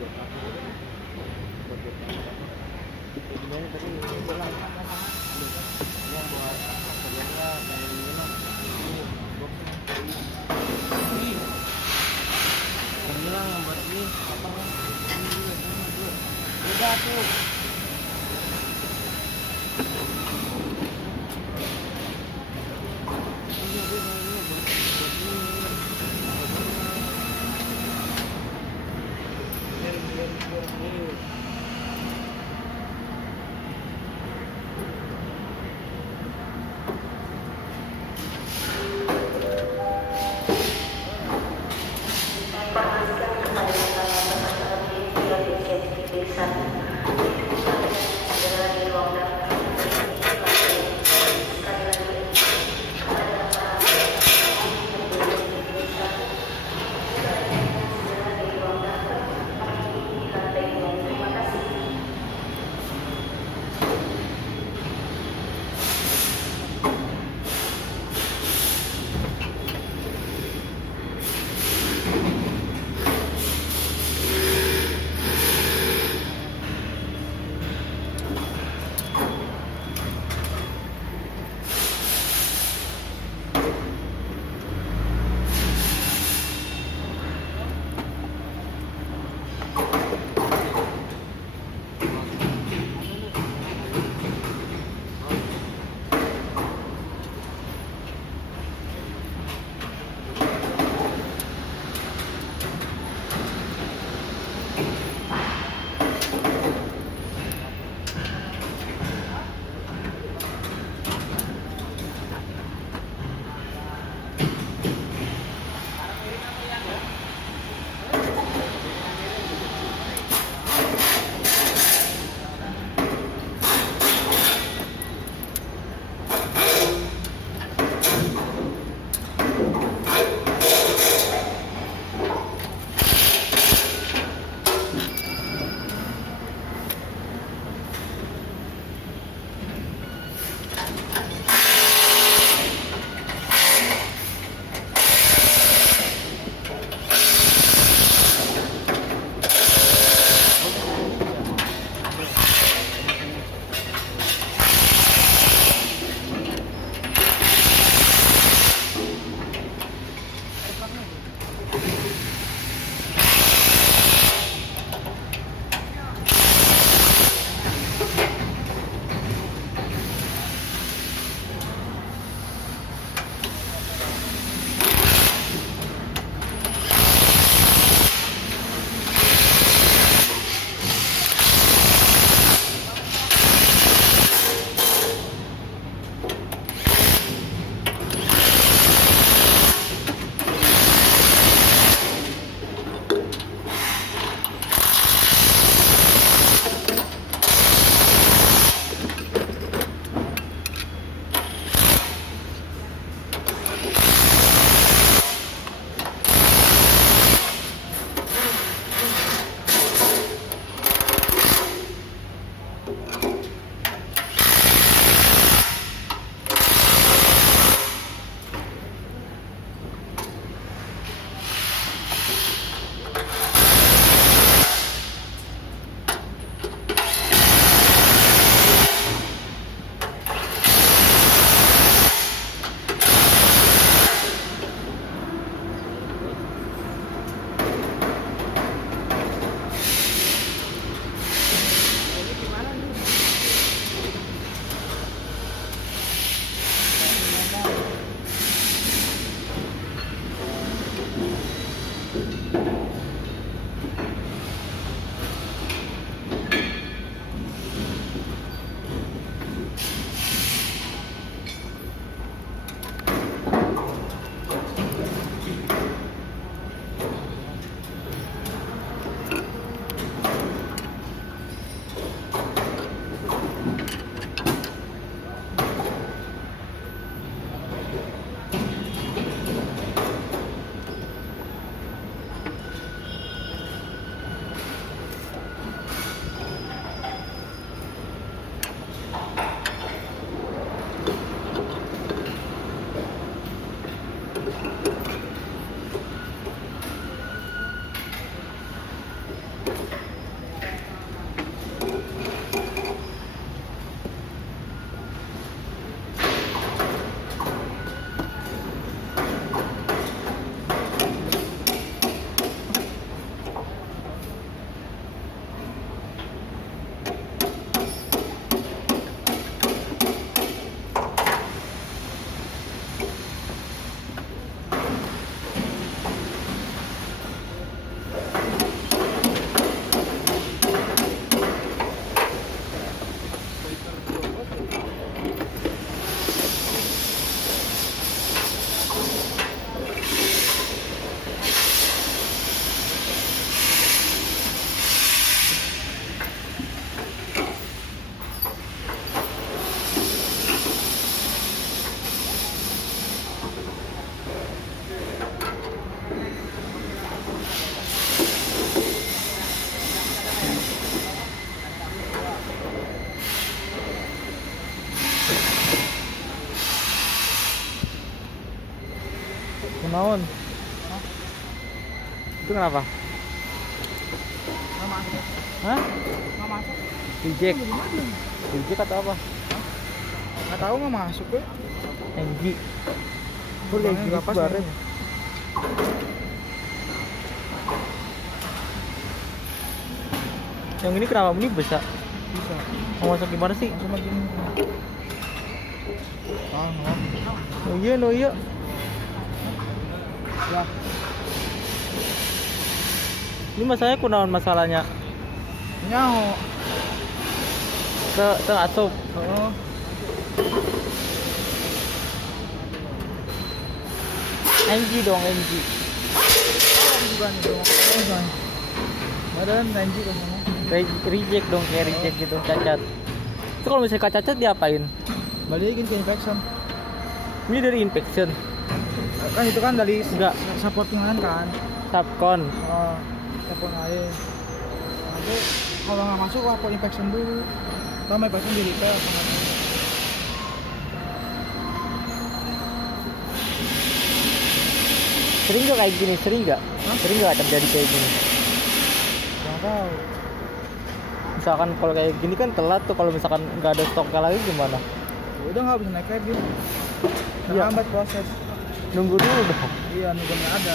Sebenarnya tadi pulang yang buat sebenarnya dari mana ini bilang buat ini apa ini udah tuh Naon? Itu kenapa? Nggak masuk. Hah? Nggak masuk. Reject. Di mana? Reject atau apa? Nggak tahu nggak masuk gue. NG. Gue kayak gini Apa kemarin. Yang ini kenapa ini bisa? Bisa. Mau masuk gimana sih? Langsung begini. Ah, Oh iya, no iya. ya. Ini masalahnya kunaon masalahnya? Nyaho. Ke asup. Oh. NG dong, NG. Bukan dong. Oh, bukan. Badan ranji ke sana. Reject dong, kayak reject gitu, cacat. Itu kalau misalnya cacat diapain? Balikin ke infection. Ini dari infection, Kan itu kan dari Enggak. supportingan kan. subcon. Oh, telepon aja. Nanti kalau nggak masuk lapor infection dulu. Kalau infection di repair. Sering gak kayak gini? Sering gak? Hah? Sering gak terjadi kayak gini? Nggak tahu. Misalkan kalau kayak gini kan telat tuh, kalau misalkan nggak ada stok lagi gimana? Ya udah nggak bisa naik kayak gitu. Iya. Terlambat proses. Nunggu dulu dong. Iya, nunggunya ada.